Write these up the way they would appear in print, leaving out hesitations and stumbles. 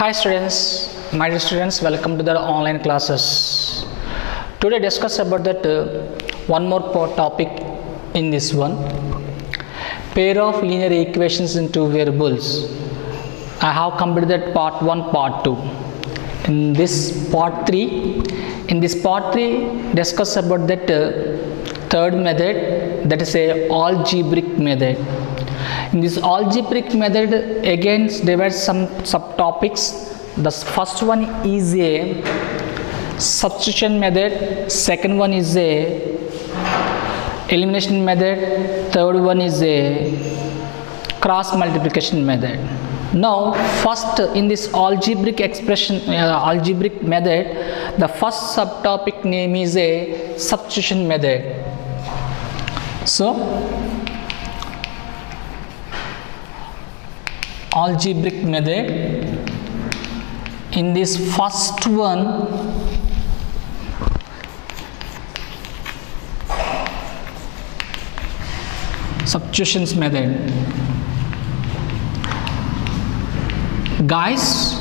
Hi students, my dear students, welcome to the online classes. Today discuss about that one more topic in this one. Pair of linear equations in two variables. I have completed that part 1, part 2. In this part 3, discuss about that third method, that is a algebraic method. In this algebraic method, again divide some subtopics. The first one is a substitution method, second one is a elimination method, third one is a cross multiplication method. Now first, in this algebraic method, the first subtopic name is a substitution method. So algebraic method, in this first one substitutions method. Guys,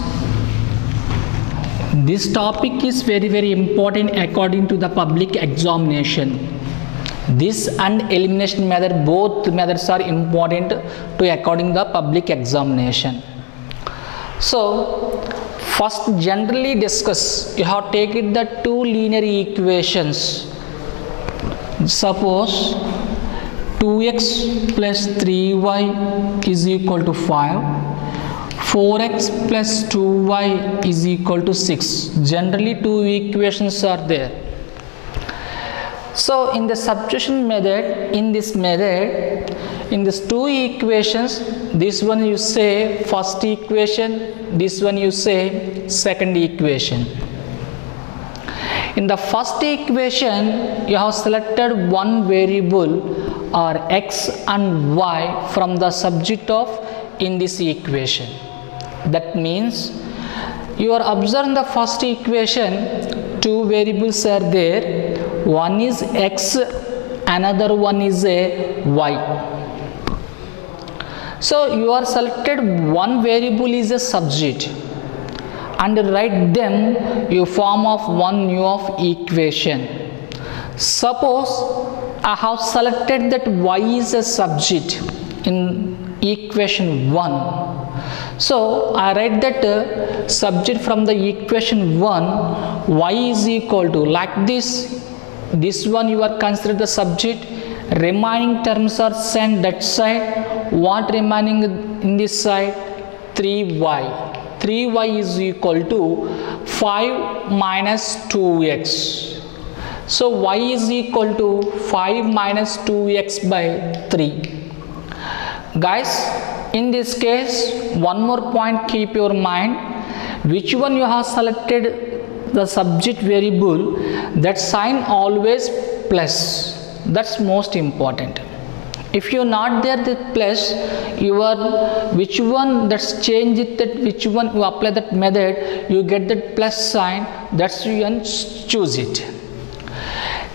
this topic is very important according to the public examination. This and elimination method, both methods are important to according the public examination. So first, generally discuss, you have taken the two linear equations. Suppose 2x plus 3y is equal to 5, 4x plus 2y is equal to 6. Generally two equations are there. So in the substitution method, in these two equations, this one you say first equation, this one you say second equation. In the first equation, you have selected one variable or x and y from the subject of in this equation. That means you are observing the first equation, two variables are there. One is x, another one is a y. So you are selected one variable is a subject and write them you form of one new of equation. Suppose I have selected that y is a subject in equation 1. So I write that subject from the equation 1, y is equal to like this. This one you are considered the subject, remaining terms are sent that side. What remaining in this side? 3y. 3y is equal to 5 minus 2x. So y is equal to 5 minus 2x by 3. Guys, in this case, one more point keep your mind. Which one you have selected the subject variable, that sign always plus. That's most important. If you not there the plus, you are which one that's change it, that which one you apply that method, you get that plus sign, that's you can choose it.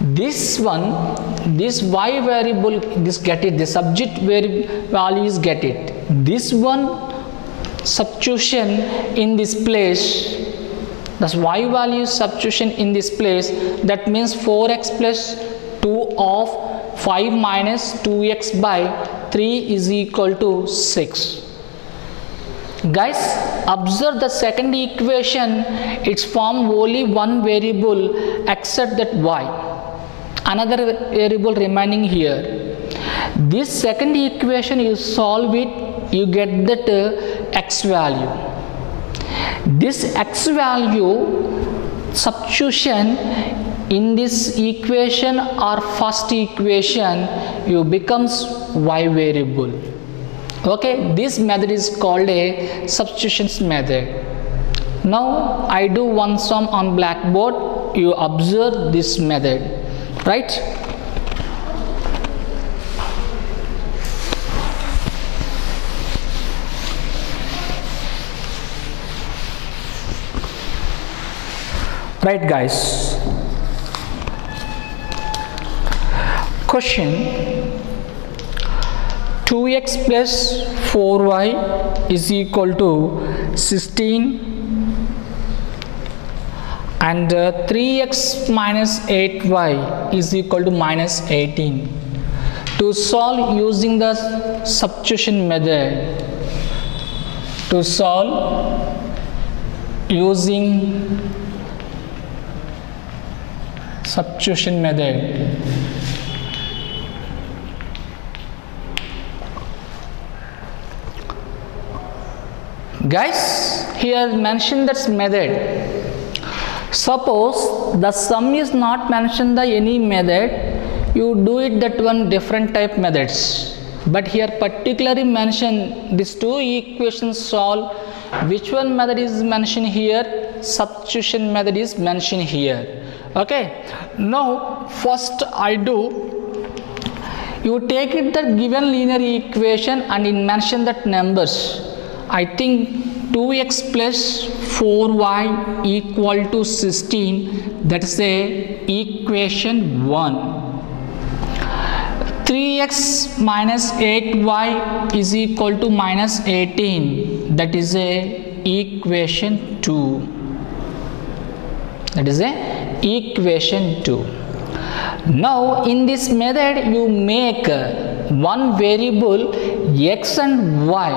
This one, this y variable, this get it, the subject value is get it. This one substitution in this place, that's y value substitution in this place, that means 4x plus 2 of 5 minus 2x by 3 is equal to 6. Guys, observe the second equation, it's form only one variable except that y. Another variable remaining here. This second equation you solve it, you get that x value. This x value substitution in this equation or first equation, you becomes y variable. Okay, this method is called a substitutions method. Now I do one sum on blackboard, you observe this method, right? Right guys, question: 2x plus 4y is equal to 16 and 3x minus 8y is equal to minus 18. To solve using the substitution method, to solve using substitution method, guys, here mention that method. Suppose the sum is not mentioned the any method, you do it that one different type methods. But here particularly mention these two equations solve. Which one method is mentioned here? Substitution method is mentioned here. Okay. Now first I do. You take it the given linear equation and in mention that numbers. I think 2x plus 4y equal to 16. That is a equation 1. 3x minus 8y is equal to minus 18. That is a equation 2. That is a equation 2. Now in this method you make one variable x and y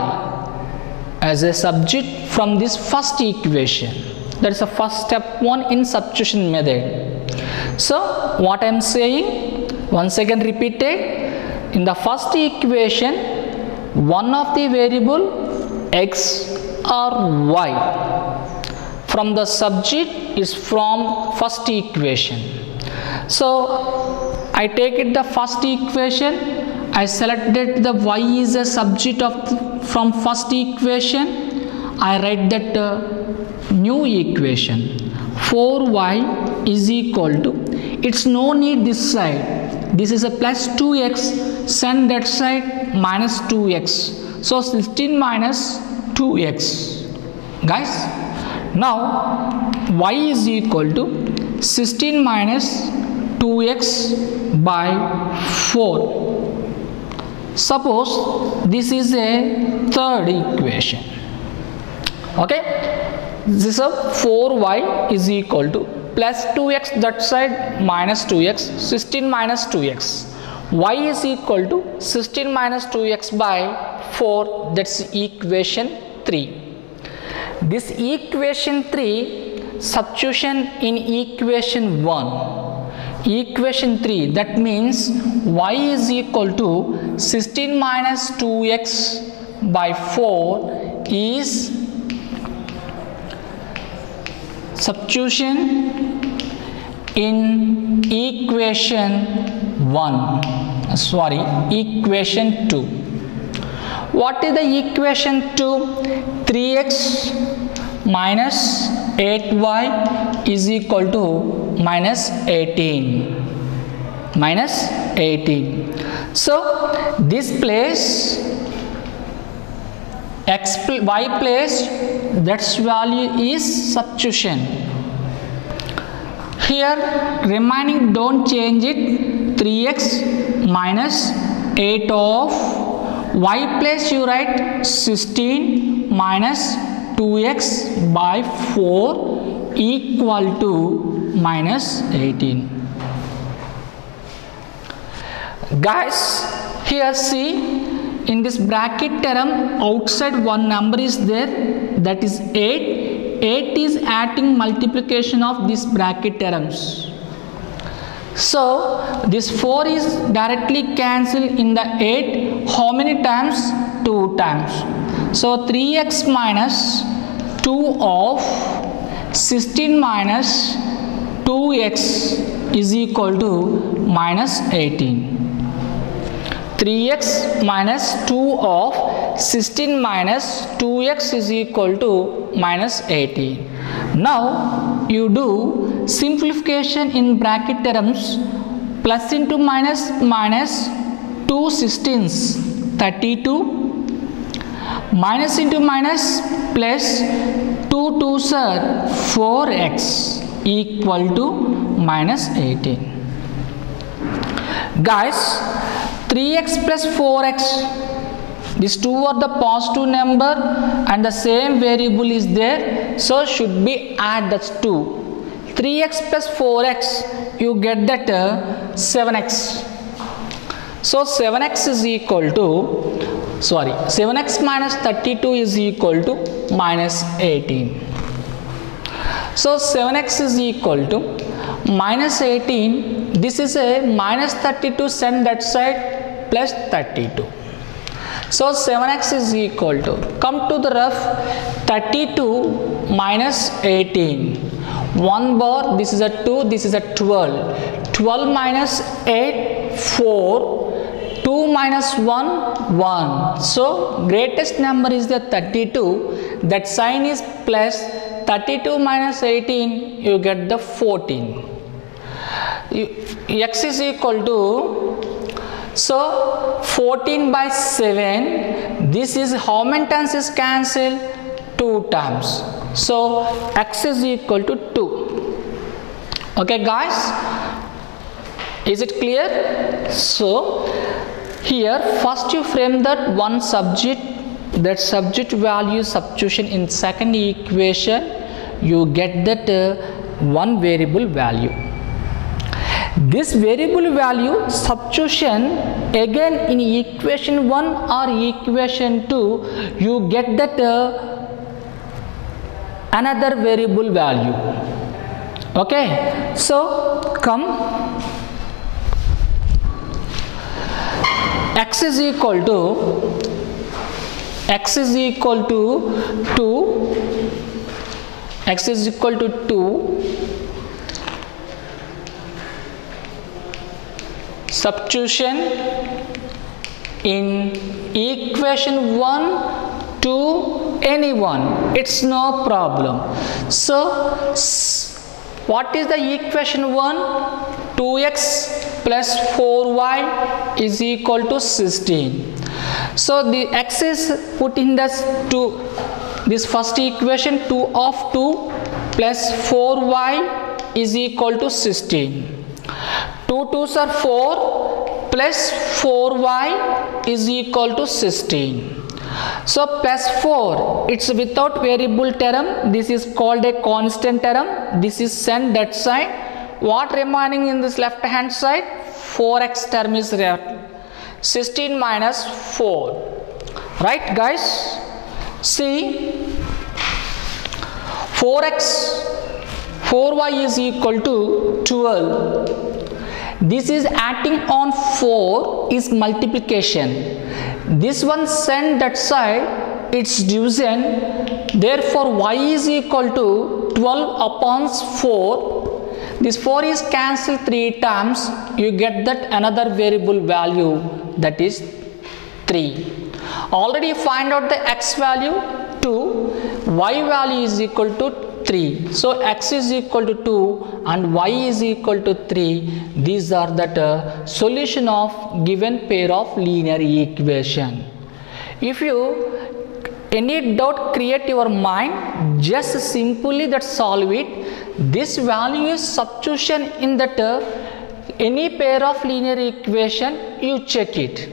as a subject from this first equation. That is the first step 1 in substitution method. So what I am saying, once again repeated, in the first equation one of the variable x or y from the subject is from first equation. So I take it the first equation, I selected the y is a subject of from first equation, I write that new equation 4y is equal to, it's no need this side, this is a plus 2x, send that side minus 2x, so 16 minus 2x. Guys, now y is equal to 16 minus 2x by 4. Suppose this is a third equation. Okay, this is a 4y is equal to plus 2x that side minus 2x, 16 minus 2x. Y is equal to 16 minus 2x by 4, that's equation 3. This equation 3 substitution in equation 1. Equation 3, that means y is equal to 16 minus 2x by 4 is substitution in equation 1, sorry, equation 2. What is the equation 2? 3x minus 8y is equal to minus 18. Minus 18. So this place y place, that's value is substitution. Here remaining don't change it, 3x minus 8 of y place you write 16 minus 2x by 4 equal to minus 18. Guys, here see, in this bracket term outside one number is there, that is 8. 8 is adding multiplication of these bracket terms. So this 4 is directly cancelled in the 8. How many times? 2 times. So 3x minus 2 of 16 minus 2x is equal to minus 18. 3x minus 2 of 16 minus 2x is equal to minus 18. Now you do simplification in bracket terms, plus into minus, minus 2 16s 32, minus into minus plus 2 2s are 4x equal to minus 18. Guys, 3x plus 4x, these two are the positive number and the same variable is there, so should be add that's 2. 3x plus 4x, you get that 7x. So 7x is equal to, 7x minus 32 is equal to minus 18. So 7x is equal to minus 18. This is a minus 32, send that side, plus 32. So 7x is equal to, come to the rough, 32 minus 18. 1 bar, this is a 2, this is a 12. 12 minus 8, 4. 2 minus 1, 1. So greatest number is the 32. That sign is plus. 32 minus 18, you get the 14. X is equal to, so 14 by 7. This is how many times is cancelled? 2 times. So x is equal to 2. Okay guys, is it clear? So here first you frame that one subject, that subject value substitution in second equation, you get that one variable value. This variable value substitution again in equation 1 or equation 2, you get that another variable value. Okay, so come, x is equal to 2, x is equal to 2, substitution in equation 1 to any one, it's no problem. So what is the equation 1? 2x plus 4y is equal to 16. So the x is put in this first equation, 2 of 2 plus 4y is equal to 16. 2 2s are 4 plus 4y is equal to 16. So plus 4, it's without variable term, this is called a constant term, this is sent that side. What remaining in this left hand side? 4x term is there. 16 minus 4. Right guys? See, 4y is equal to 12. This is acting on 4 is multiplication. This one send that side, it's division. Therefore y is equal to 12 upon 4. This 4 is cancelled 3 times. You get that another variable value, that is 3. Already find out the x value 2, y value is equal to 3. So x is equal to 2 and y is equal to 3. These are the solution of given pair of linear equation. If you any doubt create your mind, just simply that solve it. This value is substitution in that any pair of linear equation, you check it.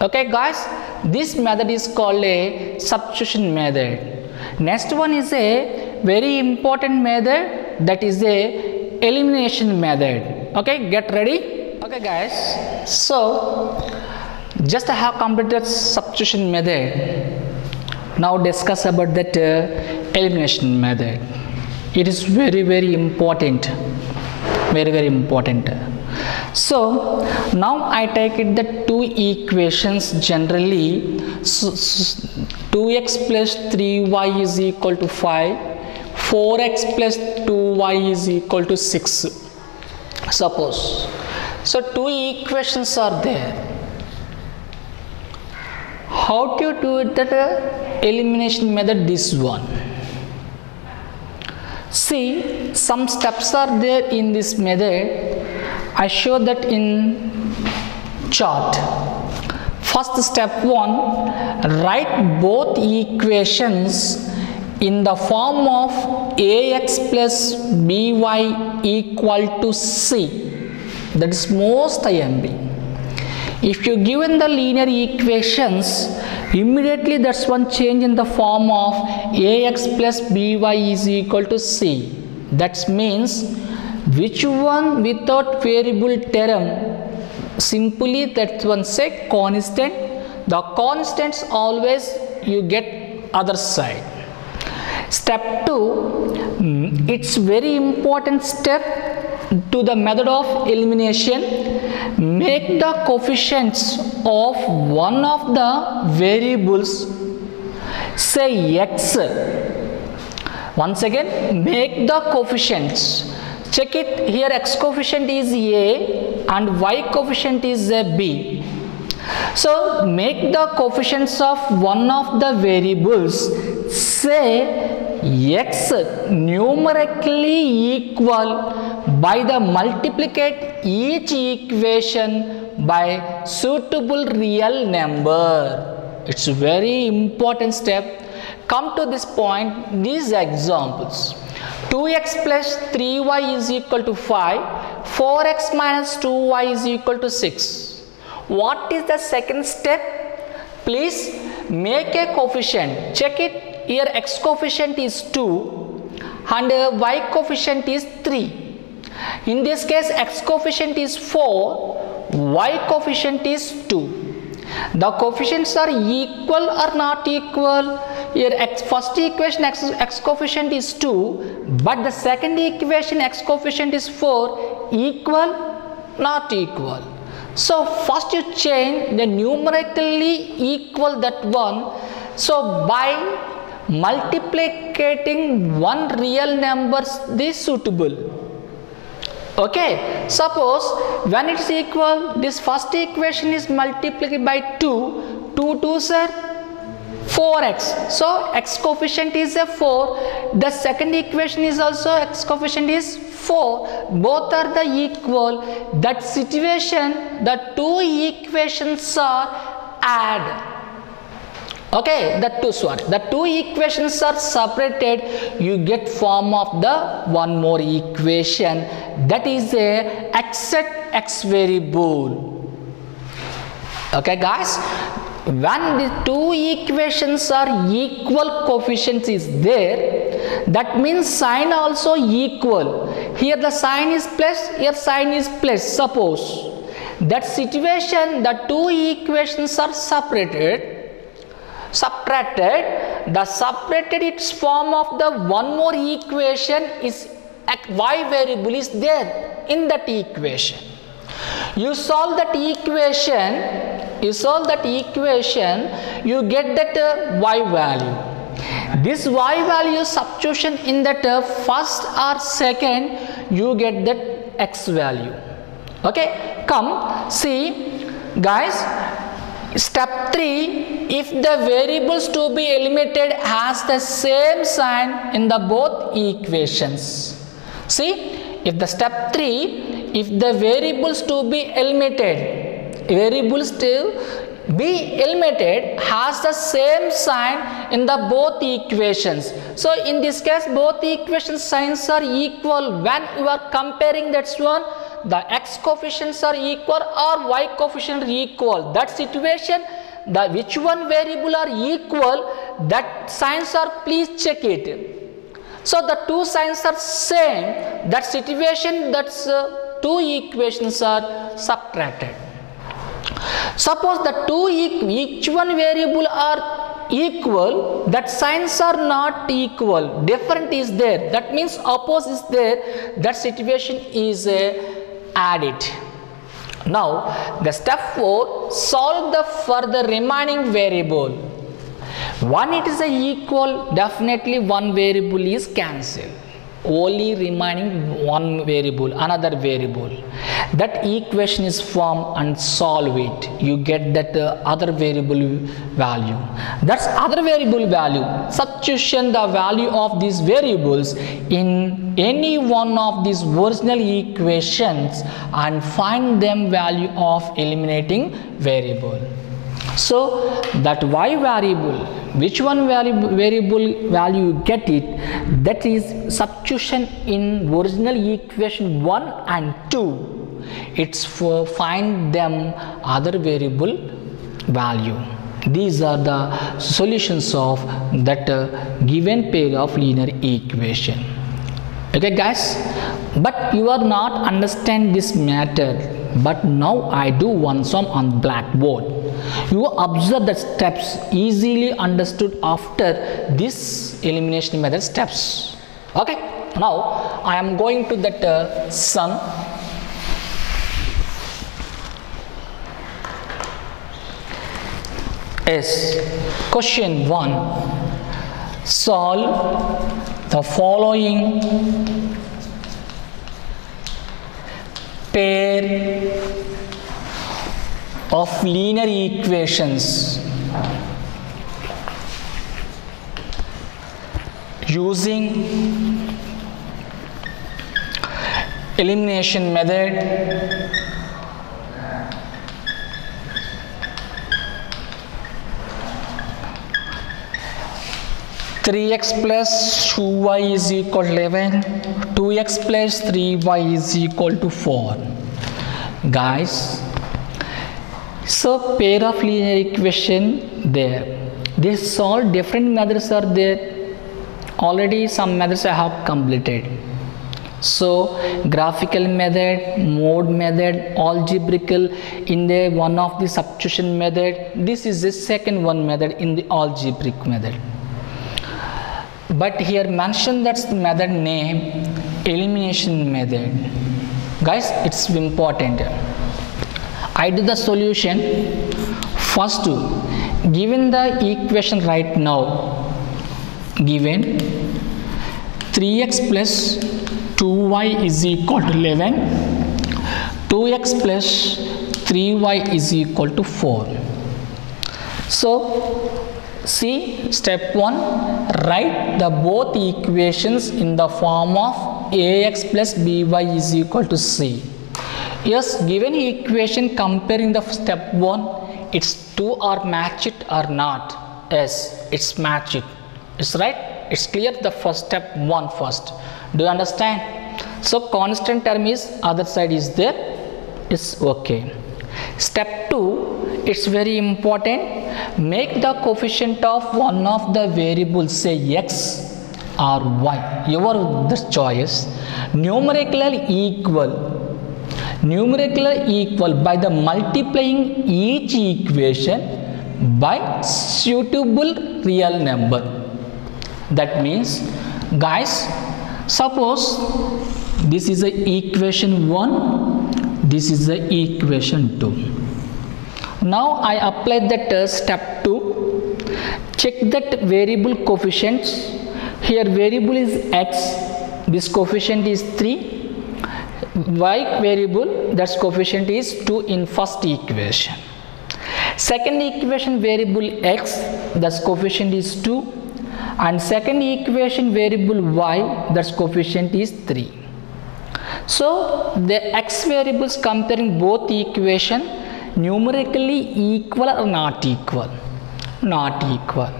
Okay guys, this method is called a substitution method. Next one is a very important method, that is a elimination method. Okay, get ready. Okay guys, so just I have completed substitution method. Now discuss about that elimination method. It is very important, very important. So now I take it the two equations generally. So 2x plus 3y is equal to 5, 4x plus 2y is equal to 6. Suppose. So two equations are there. How to do it that elimination method? This one. See, some steps are there in this method. I show that in chart. First step 1, write both equations in the form of ax plus by equal to c. That is most IMB. If you given the linear equations, immediately that's one change in the form of ax plus by is equal to c. That means which one without variable term, simply that one say constant. The constants always you get other side. Step 2, it's very important step to the method of elimination. Make the coefficients of one of the variables say x. Once again, make the coefficients. Check it here, x coefficient is a and y coefficient is a b. So make the coefficients of one of the variables say x numerically equal by the multiplicate each equation by suitable real number. It's a very important step. Come to this point, these examples. 2x plus 3y is equal to 5, 4x minus 2y is equal to 6. What is the second step? Please make a coefficient. Check it. Here x coefficient is 2 and y coefficient is 3. In this case, x coefficient is 4, y coefficient is 2. The coefficients are equal or not equal? Here first equation x coefficient is 2, but the second equation x coefficient is 4. Equal, not equal? So first you change the numerically equal that one. So by multiplicating one real number is suitable. Okay, suppose when it is equal, this first equation is multiplied by 2, 2 2s are 4x. So x coefficient is a 4. The second equation is also x coefficient is 4. Both are the equal. That situation, the two equations are add. Okay, the two equations are separated. You get form of the one more equation, that is a except x variable. Okay guys, when the two equations are equal coefficients is there, that means sign also equal. Here the sign is plus, here sign is plus. Suppose that situation, the two equations are subtracted, the separated its form of the one more equation is y variable is there in that equation. You solve that equation, you get that y value. This y value substitution in that first or second, you get that x value. Okay, come see guys. Step 3, if the variables to be eliminated has the same sign in the both equations. See, if the step 3, if the variables to be eliminated, has the same sign in the both equations. So in this case, both equation signs are equal. When you are comparing that one, the x coefficients are equal or y coefficient are equal. That situation, the which one variable are equal, that signs are, please check it. So the two signs are same. That situation, that's two equations are subtracted. Suppose the each one variable are equal, that signs are not equal, different is there, that means opposite is there, that situation is added. Now the step 4, solve for the remaining variable. When it is equal, definitely one variable is cancelled. Only remaining one variable, another variable. That equation is formed and solve it. You get that other variable value. That's other variable value. Substitution the value of these variables in any one of these original equations and find them value of eliminating variable. So that y variable, which one variable value you get it, that is substitution in original equation 1 and 2. It's for find them other variable value. These are the solutions of that given pair of linear equation. Okay guys, but you are not understand this matter, but now I do one sum on blackboard. You observe the steps easily understood after this elimination method steps. Okay, now I am going to that sum. Yes, question 1. Solve the following pair of linear equations using elimination method. Three x plus 2y is equal to 11, 2x plus 3y is equal to 4. Guys, so pair of linear equation there. They solve different methods are there. Already some methods I have completed. So graphical method, mode method, algebraical in the one of the substitution method. This is the second one method in the algebraic method. But here mention that's the method name elimination method. Guys, it's important. I do the solution. First, given the equation right now, given 3x plus 2y is equal to 11, 2x plus 3y is equal to 4. So see, step 1, write the both equations in the form of ax plus by is equal to c. Yes, given equation comparing the step 1, it's 2 are matched or not. Yes, it's matched. It's right. It's clear the first step 1 first. Do you understand? So constant term is other side is there. It's okay. Step 2, it's very important. Make the coefficient of one of the variables, say x or y, your the choice, numerically equal by the multiplying each equation by suitable real number. That means, guys, suppose this is the equation 1, this is the equation 2. Now I apply that step 2. Check that variable coefficients. Here variable is x, this coefficient is 3. Y variable, that coefficient is 2 in first equation. Second equation variable x, that coefficient is 2. And second equation variable y, that coefficient is 3. So the x variables comparing both equation numerically equal or not equal? Not equal.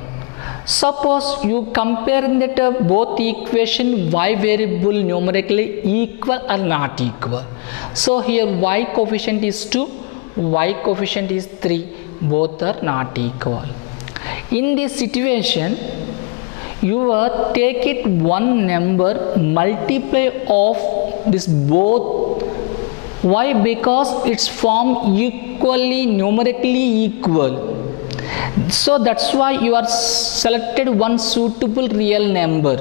Suppose you compare that both equation y variable numerically equal or not equal. So here y coefficient is 2, y coefficient is 3, both are not equal. In this situation, you take it one number, multiply of this both. Why? Because it's form equally, numerically equal. So that's why you are selected one suitable real number.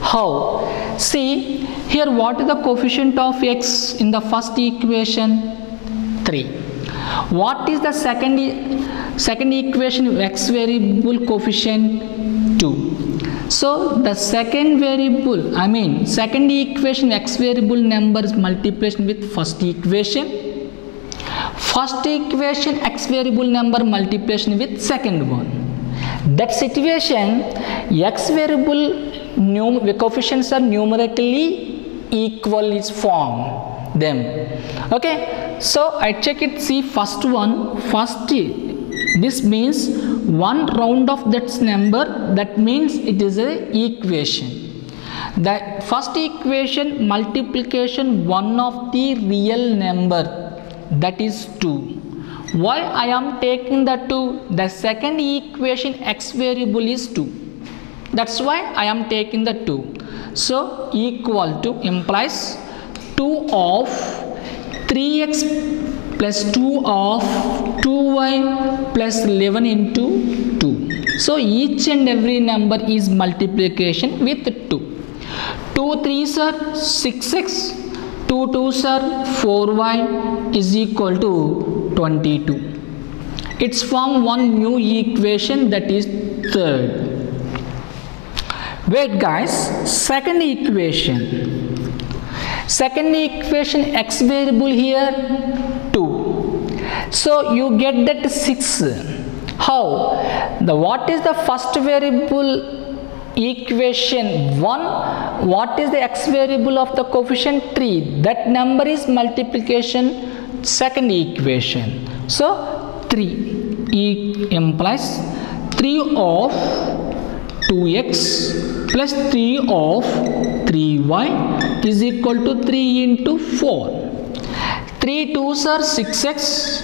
How? See, here what is the coefficient of x in the first equation? 3. What is the second equation x variable coefficient? 2. So the second variable, second equation x variable number is multiplication with first equation. First equation x variable number multiplication with second one. That situation, x variable coefficients are numerically equal is form them. Okay, so I check it. See, first one, this means one round of that number, that means it is a equation. The first equation multiplication one of the real number, that is 2. Why I am taking the 2? The second equation x variable is 2. That's why I am taking the 2. So equal to implies 2 of 3x plus 2 of 2y plus 11 into 2. So each and every number is multiplication with 2. 2 3s are 6x, 2 2s are 4y is equal to 22. It's from one new equation, that is third. Wait guys, second equation. Second equation, x variable here 2. So you get that 6. How? What is the first variable equation 1? What is the x variable of the coefficient 3? That number is multiplication second equation. So 3 implies 3 of 2x plus 3 of 3y is equal to 3 into 4. 3 2s are 6x,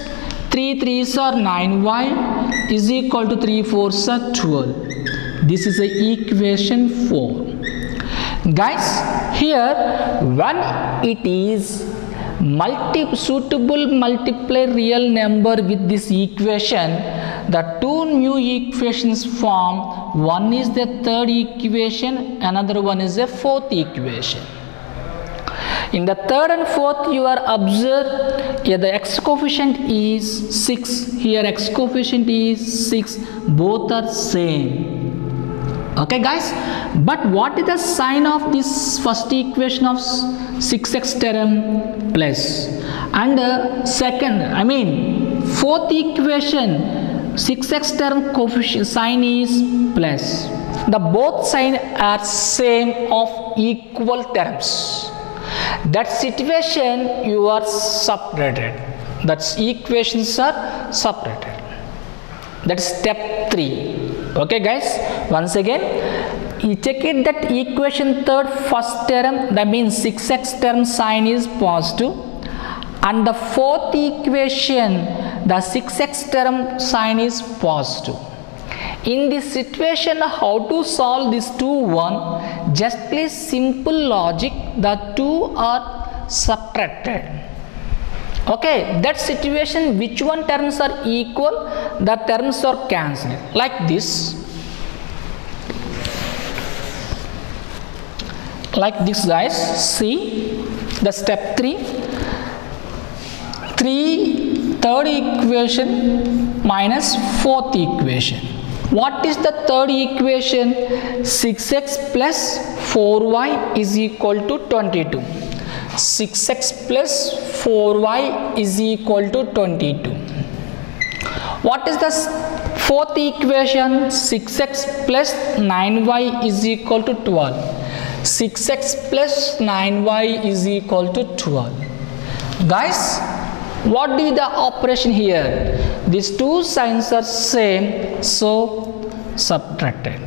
3 3s are 9y is equal to 3 4s are 12. This is the equation 4. Guys, here when it is suitable multiply real number with this equation, the two new equations form. One is the third equation, another one is the fourth equation. In the third and fourth, you are observe here the x coefficient is 6, here x coefficient is 6, both are same. Okay guys, but what is the sign of this first equation of 6x term plus, and second, fourth equation 6x term coefficient sign is plus. The both sign are same of equal terms. That situation you are separated. That's equations are separated. That's step 3. Okay guys, once again you check it that equation third first term, that means 6x term sign is positive, and the fourth equation the 6x term sign is positive. In this situation, how to solve this 2 1? Just please simple logic, the 2 are subtracted. Okay, that situation which one terms are equal, the terms are cancelled like this. Like this guys, see the step 3. Third equation minus fourth equation. What is the third equation? 6x plus 4y is equal to 22. 6x plus 4y is equal to 22. What is the fourth equation? 6x plus 9y is equal to 12. 6x plus 9y is equal to 12. Guys, what do the operation here? These two signs are same, so subtracted.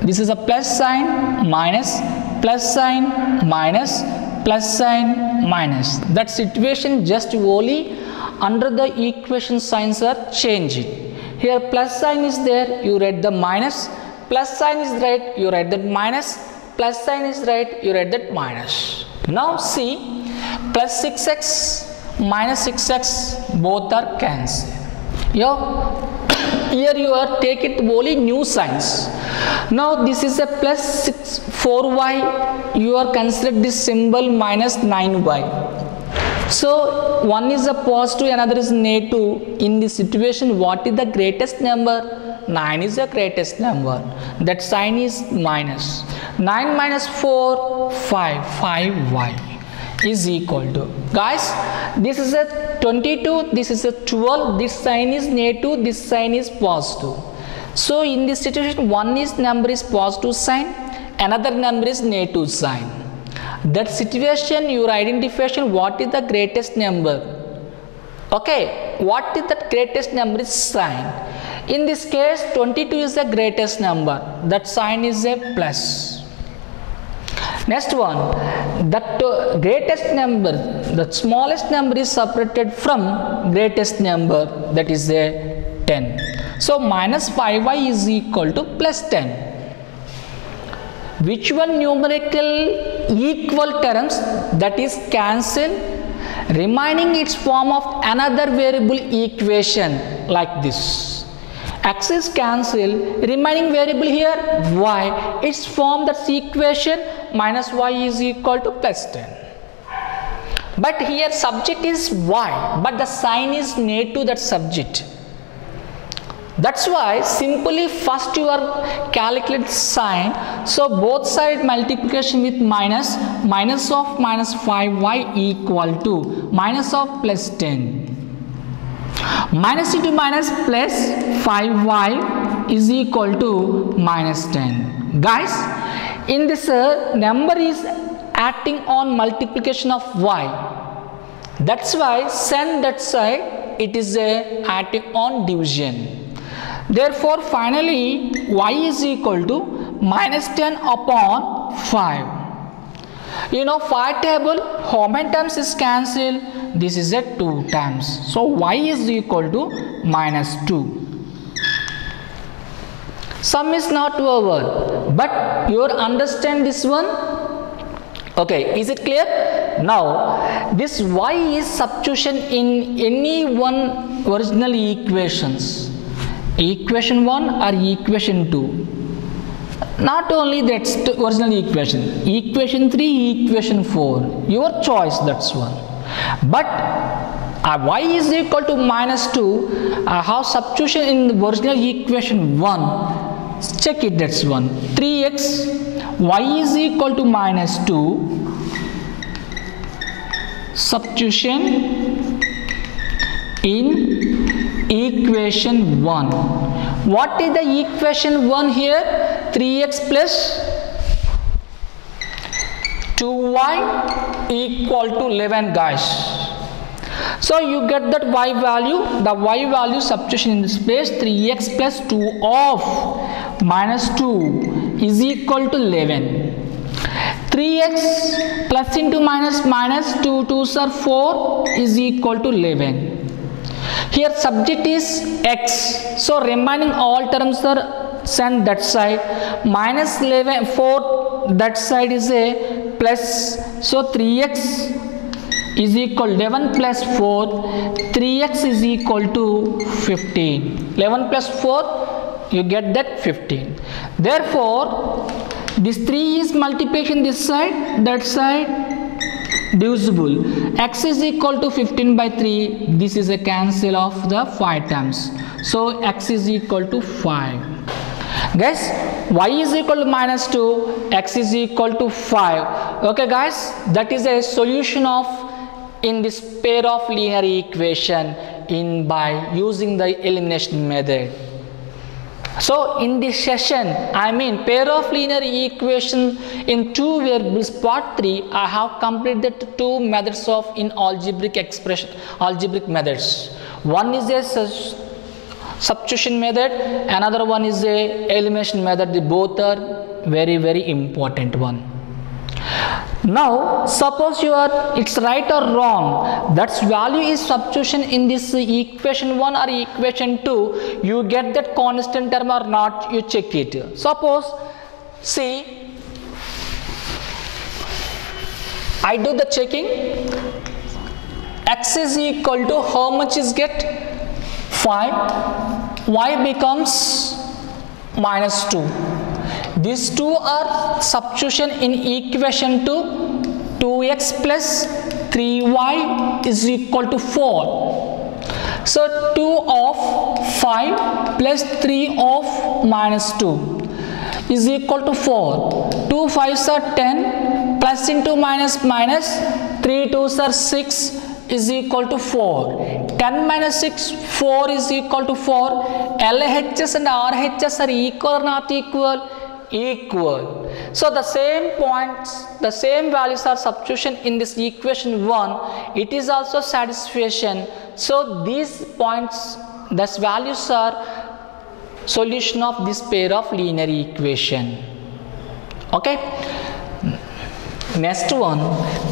This is a plus sign, minus, plus sign, minus, plus sign, minus. That situation just only under the equation signs are changing. Here plus sign is there, you write the minus, plus sign is right, you write that minus, plus sign is right, you write that minus. Now see, plus 6x minus 6x both are cancelled. Here you are take it only new signs. Now this is a plus 4y, you are consider this symbol minus 9y. So one is a positive, another is negative. In this situation, what is the greatest number? 9 is the greatest number. That sign is minus. 9 minus 4, 5. 5y is equal to. Guys, this is a 22, this is a 12, this sign is negative, this sign is positive. So in this situation, one is number is positive sign, another number is negative sign. That situation, your identification, what is the greatest number? Okay, what is the greatest number is sign. In this case, 22 is the greatest number. That sign is a plus. Next one, that greatest number, the smallest number is separated from greatest number, that is a 10. So minus 5y is equal to plus 10. which one numerical equal terms, that is cancel, remaining its form of another variable equation like this. X is cancel, remaining variable here y, its form, that's equation minus y is equal to plus 10. But here subject is y, but the sign is near to that subject. That's why simply first you are calculate sign. So both side multiplication with minus, minus of minus 5y equal to minus of plus 10. Minus into minus plus 5y is equal to minus 10. Guys, in this number is acting on multiplication of y. That's why send that side, it is acting on division. Therefore, finally, y is equal to minus 10 upon 5. You know, 5 table, how many times is cancelled? This is a 2 times. So, y is equal to minus 2. Sum is not over, but you understand this one? Okay, is it clear? Now, this y is substitution in any one original equations. Equation 1 or equation 2. Not only that's the original equation. Equation 3, equation 4. Your choice, that's one. But y is equal to minus 2. I have substitution in the original equation 1. Check it, that's one. 3x, y is equal to minus 2. Substitution in equation 1. What is the equation 1 here? 3x plus 2y equal to 11, guys. So you get that y value, the y value substitution in this place, 3x plus 2 of minus 2 is equal to 11. 3x plus into minus minus 2 2s are 4 is equal to 11. Here subject is x, so remaining all terms are sent that side. Minus 11, 4 that side is a plus, so 3x is equal 11 plus 4, 3x is equal to 15. 11 plus 4, you get that 15. Therefore, this 3 is multiplication this side, that side divisible. X is equal to 15 by 3. This is a cancel of the 5 times. So x is equal to 5. Guys, y is equal to minus 2, x is equal to 5. Okay guys, that is a solution of in this pair of linear equation in by using the elimination method. So in this session, I mean pair of linear equation in 2 variables part 3, I have completed 2 methods of in algebraic expression, algebraic methods. One is a substitution method, another one is a elimination method. They both are very important one. Now suppose it's right or wrong, that's value is substitution in this equation 1 or equation 2, you get that constant term or not, you check it. Suppose, see, I do the checking. X is equal to how much is get 5, y becomes minus 2. These two are substitution in equation 2, 2x plus 3y is equal to 4. So 2 of 5 plus 3 of minus 2 is equal to 4. 2 5s are 10, plus into minus minus, 3 2s are 6 is equal to 4. 10 minus 6, 4 is equal to 4. LHS and RHS are equal or not equal? Equal. So the same points, the same values are substitution in this equation 1. It is also satisfaction. So these points, these values are solution of this pair of linear equation. Okay. Next one,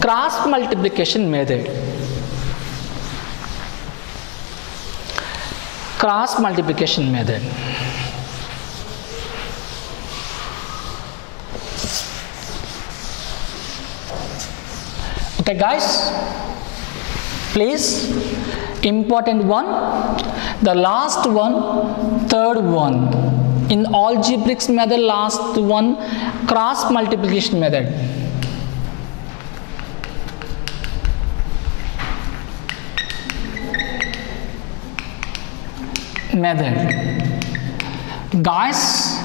cross multiplication method. Cross multiplication method. Okay guys, please, important one, the last one, third one. In algebraic method, last one, cross multiplication method. Guys,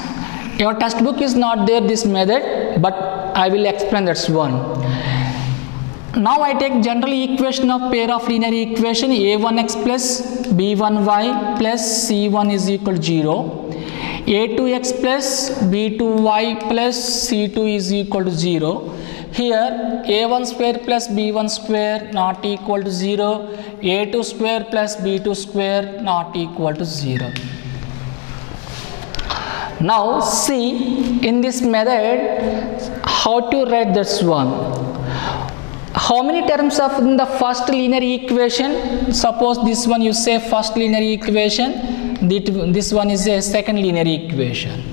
your textbook is not there this method, but I will explain that's one. Now I take general equation of pair of linear equation a1x plus b1y plus c1 is equal to 0, a2x plus b2y plus c2 is equal to 0. Here a1 square plus b1 square not equal to 0, a2 square plus b2 square not equal to 0. Now see in this method how to write this one. How many terms of in the first linear equation? Suppose this one you say first linear equation, this one is a second linear equation.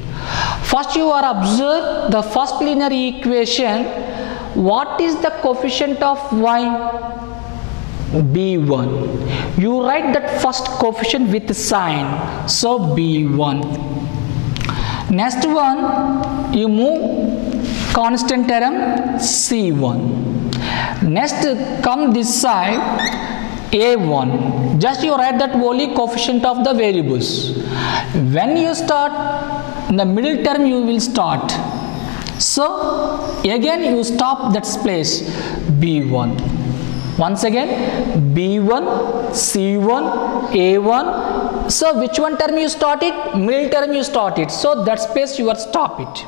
First you are observe the first linear equation. What is the coefficient of y? b1. You write that first coefficient with sign, so b1. Next one you move constant term c1. Next come this side a1. Just you write that only coefficient of the variables. When you start in the middle term you will start. So again you stop that place b1. Once again b1, c1, a1. So which one term you start it? Middle term you start it. So that space you are stop it.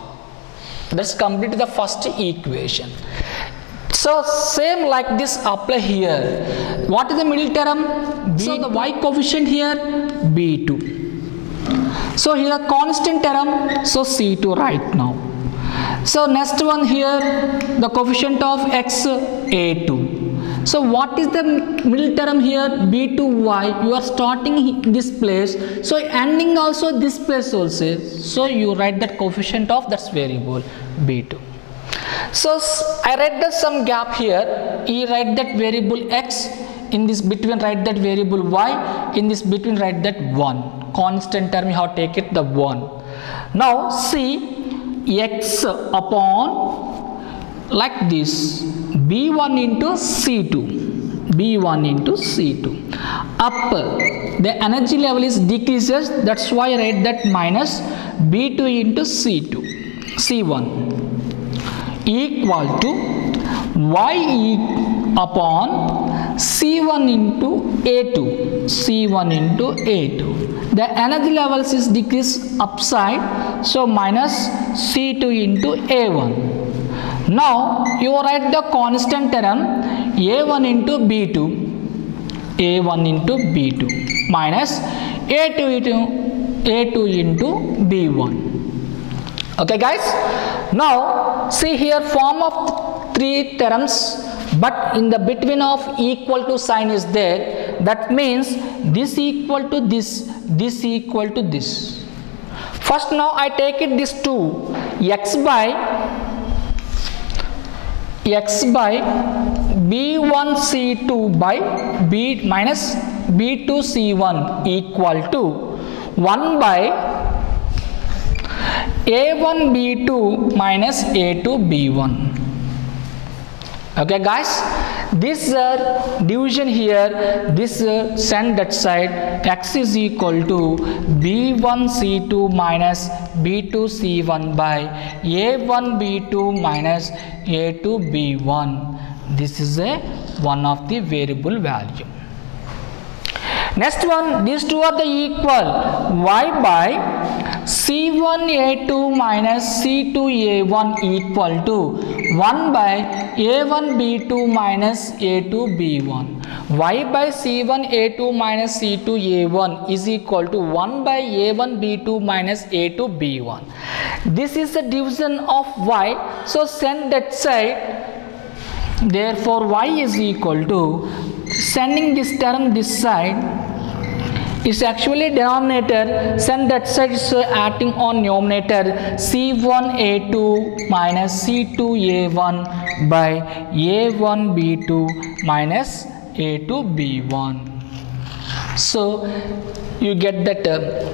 Let's complete the first equation. So same like this apply here. What is the middle term? So the y coefficient here b2. So here constant term, so c2 right now. So next one here the coefficient of x a2. So what is the middle term here? b2y. You are starting this place, so ending also this place also. So you write that coefficient of that variable b2. So I write the some gap here. You write that variable x, in this between write that variable y, in this between write that 1. Constant term you have take it the 1. Now see x upon like this b1 into c2, b1 into c2. Up the energy level is decreases, that's why I write that minus b2 into c2, c1 equal to y upon c1 into a2, c1 into a2. The energy levels is decreased upside, so minus c2 into a1. Now you write the constant term a1 into b2, a1 into b2 minus a2 into b1. Okay guys, now see here form of three terms, but in the between of equal to sign is there. That means this equal to this equal to this. First now I take it this 2, x by b1 c2 by b minus b2 c1 equal to 1 by a1 b2 minus a2 b1. Okay guys, this division here, this send that side, x is equal to b1 c2 minus b2 c1 by a1 b2 minus a2 b1. This is one of the variable value. Next one, these two are the equal, y by c1 a2 minus c2 a1 equal to 1 by a1 b2 minus a2 b1. Y by c1 a2 minus c2 a1 is equal to 1 by a1 b2 minus a2 b1. This is the division of y, so send that side. Therefore y is equal to, sending this term this side, It's actually denominator, send that side is acting on numerator, C1A2 minus C2A1 by A1B2 minus A2B1. So you get that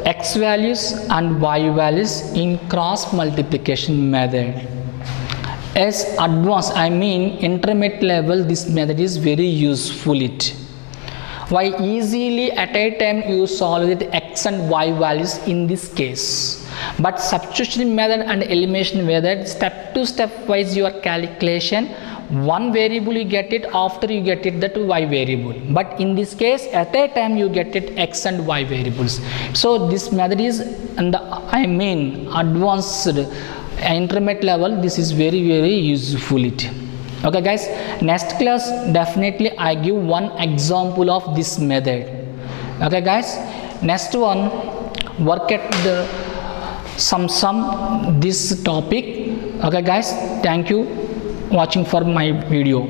x values and y values in cross multiplication method. As advanced, I mean intermediate level, this method is very useful. Why easily at a time you solve with x and y values in this case. But substitution method and elimination method, step to step wise your calculation, one variable you get it, after you get it that y variable. But in this case at a time you get it x and y variables. So this method is advanced intermediate level, this is very useful. Okay guys, next class definitely I give one example of this method. Okay guys, next one work at the sum this topic. Okay guys, thank you watching for my video.